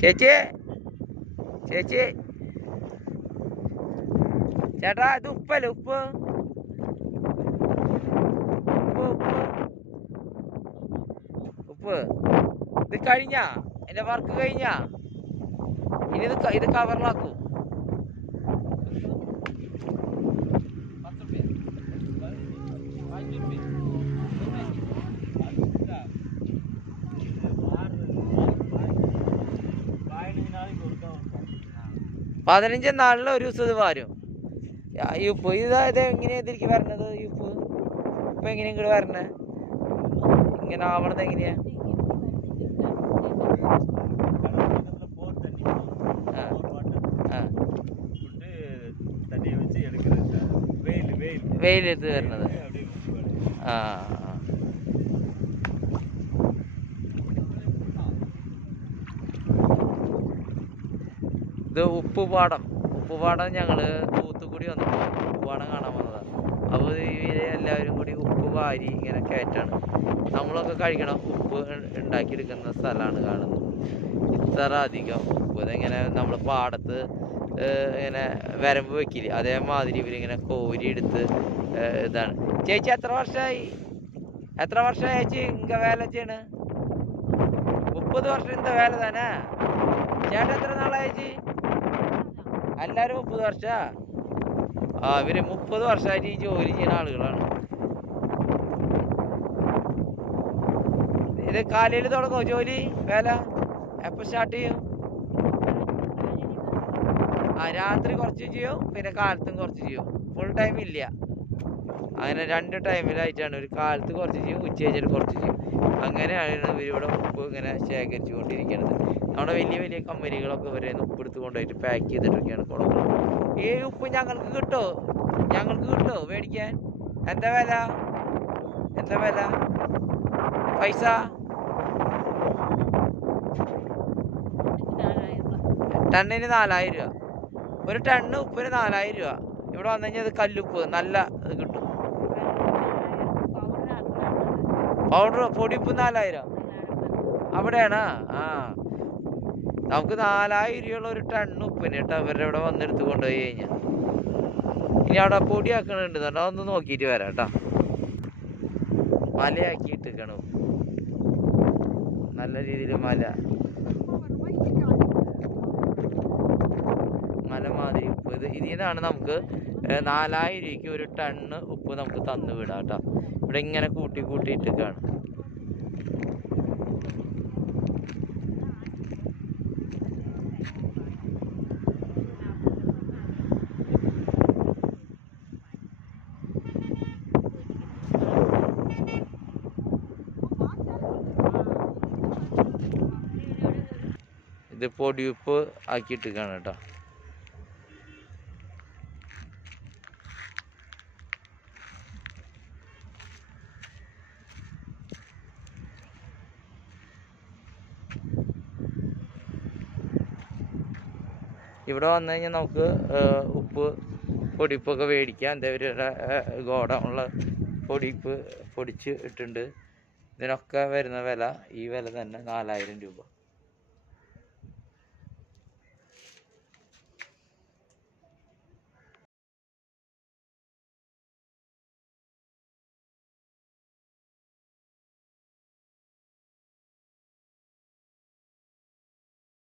ചേച്ചി ചേച്ചി ചേട്ടാ ഇത് ഉപ്പല്ലേ ഉപ്പ് ഉപ്പ് ഉപ്പ് ഉപ്പ് ഇത് കഴിഞ്ഞാ എന്റെ വർക്ക് കഴിഞ്ഞാ ഇനി ഇത് കവറിലാക്കൂ. പതിനഞ്ച് നാളിൽ ഒരു ദിവസം ഇത് വരും. ഈ ഉപ്പ് ഇത് എങ്ങനെയാ ഇതിലേക്ക് വരണത്? ഈ ഉപ്പ് ഇപ്പൊ എങ്ങനെയാ ഇങ്ങോട്ട് വരണേ? ഇങ്ങനെ ആവണത് എങ്ങനെയാ? വെയിലെടുത്ത് വരണത്. ആ ഇത് ഉപ്പുപാടം ഞങ്ങള് തൂത്തുക്കുടി വന്നപ്പോ ഉപ്പുപാടം കാണാൻ വന്നതാണ്. അപ്പോൾ എല്ലാവരും കൂടി ഉപ്പ് വാരി ഇങ്ങനെ കയറ്റാണ്. നമ്മളൊക്കെ കഴിക്കണം. ഉപ്പ് ഉണ്ടാക്കിയെടുക്കുന്ന സ്ഥലമാണ് കാണുന്നത്. ഇത്ര അധികം ഉപ്പ് ഇതെങ്ങനെ നമ്മൾ പാടത്ത് ഇങ്ങനെ വരമ്പ് വെക്കില്ലേ, അതേമാതിരി ഇവരിങ്ങനെ കോരി എടുത്ത് ഇതാണ്. ചേച്ചി എത്ര വർഷമായി ചേച്ചി ഇങ്ക വേല ചെയ്യണ്? 30 വർഷം ഇന്ത വേല തന്നെ. ചേട്ടൻ എത്ര നാളായി ചേച്ചി? എല്ലാരും 30 വർഷാ? ഇവര് 30 വർഷമായിട്ട് ഈ ജോലി ചെയ്യുന്ന ആളുകളാണ്. ഇത് കാലയിൽ തുടങ്ങോ ജോലി വേല? എപ്പോ സ്റ്റാർട്ട് ചെയ്യും? രാത്രി കുറച്ച് ചെയ്യും, പിന്നെ കാലത്തും കുറച്ച് ചെയ്യും. ഫുൾ ടൈം ഇല്ല, അങ്ങനെ 2 ടൈമിലായിട്ടാണ്. ഒരു കാലത്ത് കുറച്ച് ചെയ്യും, ഉച്ച കഴിഞ്ഞിട്ട് കുറച്ച് ചെയ്യും. അങ്ങനെയാണ് ഇവരിവിടെ ഉപ്പ് ഇങ്ങനെ ശേഖരിച്ചു കൊണ്ടിരിക്കുന്നത്. നമ്മുടെ വലിയ കമ്പനികളൊക്കെ ഇവരെ ഉപ്പ് എടുത്ത് കൊണ്ടുപോയിട്ട് പാക്ക് ചെയ്തിട്ടൊക്കെയാണ് കൊടുക്കുന്നത്. ഈ ഉപ്പ് ഞങ്ങൾക്ക് കിട്ടോ മേടിക്കാൻ? എന്താ വില പൈസ? ടണ്ണിന് 4000 രൂപ. ഒരു ടണ്ണ് ഉപ്പിന് 4000 രൂപ. ഇവിടെ വന്നു കഴിഞ്ഞാൽ അത് കല്ലുപ്പ് നല്ല ഇത് കിട്ടും. പൊടിപ്പ് 4000 അവിടെയാണ്. നമുക്ക് 4000 രൂപയുള്ള ഒരു ടണ്ണ് ഉപ്പിന് കേട്ടോ ഇവരുടെ ഇവിടെ വന്നെടുത്ത് കൊണ്ടുപോയി കഴിഞ്ഞാൽ. ഇനി അവിടെ പൊടിയാക്കണുണ്ട്, അതൊന്ന് നോക്കിയിട്ട് വരാം കേട്ടോ. മലയാക്കി ഇട്ടിക്കണം, നല്ല രീതിയിൽ മല മാതിരി ഉപ്പ്. ഇതിന്നാണ് നമുക്ക് 4000 രൂപയ്ക്ക് ഒരു ടണ്ണ് ഉപ്പ് നമുക്ക് തന്നു വിടാം കേട്ടോ. ഇവിടെ ഇങ്ങനെ കൂട്ടിയിട്ടൊക്കെയാണ്. ഇത് പൊടിയുപ്പ് ആക്കിയിട്ടൊക്കെയാണ് കേട്ടോ. ഇവിടെ വന്നു കഴിഞ്ഞാൽ നമുക്ക് പൊടിപ്പൊക്കെ മേടിക്കാം. ഇവരുടെ ഗോഡൗണിലുള്ള പൊടിച്ച് ഇട്ടുണ്ട്. ഇതിനൊക്കെ വരുന്ന വില ഈ വില തന്നെ 4000 രൂപ.